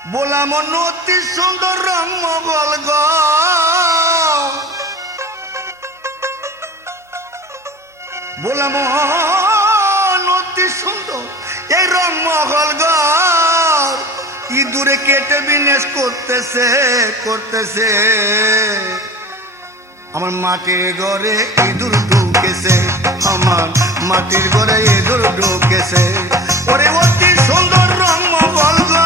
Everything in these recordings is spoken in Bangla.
বললাম অতি সুন্দর রং মগল গো বললাম অতি সুন্দর এই রং মগল গো ইঁদুরে কেটে বিনেশ করতেছে করতেছে আমার মাটির ঘরে ইঁদুর ঢুকেছে আমার মাটির ঘরে ইঁদুর ঢুকেছে ওরে অতি সুন্দর রং মগল গো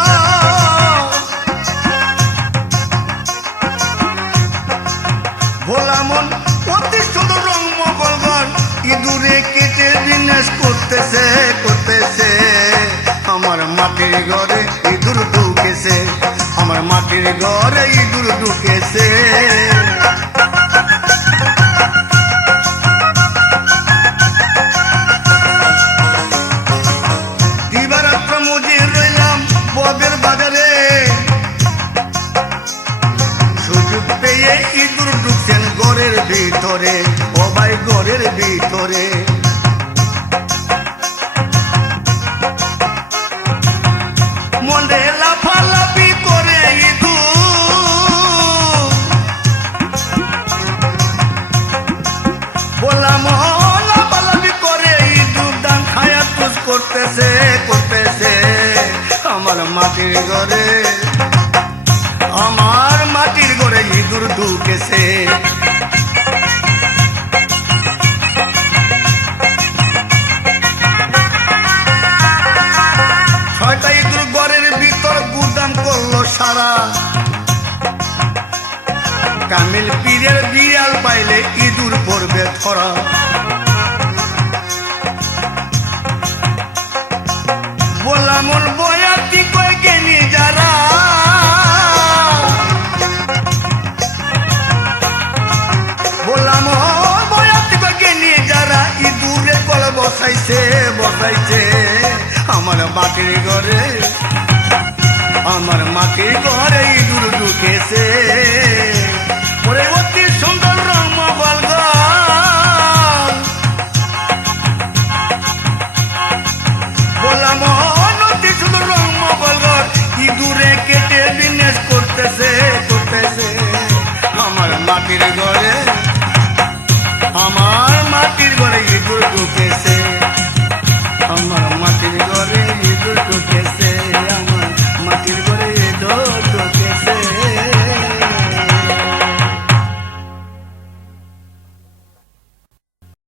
ভোলামন অতি সুন্দর রং মগল গো ইঁদুরে কেটে বিনাশ করতেছে করতেছে আমার মাটির ঘরে ইঁদুর ঢুকেছে আমার মাটির ঘরে ইঁদুর ঢুকেছে দিবারাত্র মুজি রইলাম বদের বাজারে সুযোগ পেয়ে ইঁদুর ঢুকছেন ঘরের ভিতরে ও ভাই ঘরের ভিতরে মনে লাফালাফি করে ইঁদুর বললাম লাফালাফি করে ইঁদুর ডান খায়া তুস করতেছে করতেছে আমার মাটির ঘরে আমার মাটির ঘরে ইঁদুর ঢুকেছে ছয়টা ইঁদুর ঘরের ভিতর গুদাম করলো সারা কামিল পীরের বিড়াল পাইলে ইঁদুর পড়বে ধরা বললাম বয়াতি কয়েকে নিয়ে যারা বললাম বয়াতি কয়েকে নিয়ে যারা ইঁদুরে কলে বসাইছে বসাইছে আমার মাটির ঘরে আমার মাটির ঘরে ইঁদুর ঢুকেছে ওরে অতি সুন্দর রং মগল গো বললাম অতি সুন্দর রং মগল গো ইঁদুরে কেটে বিনাশ করতেছে করতেছে আমার মাটির ঘরে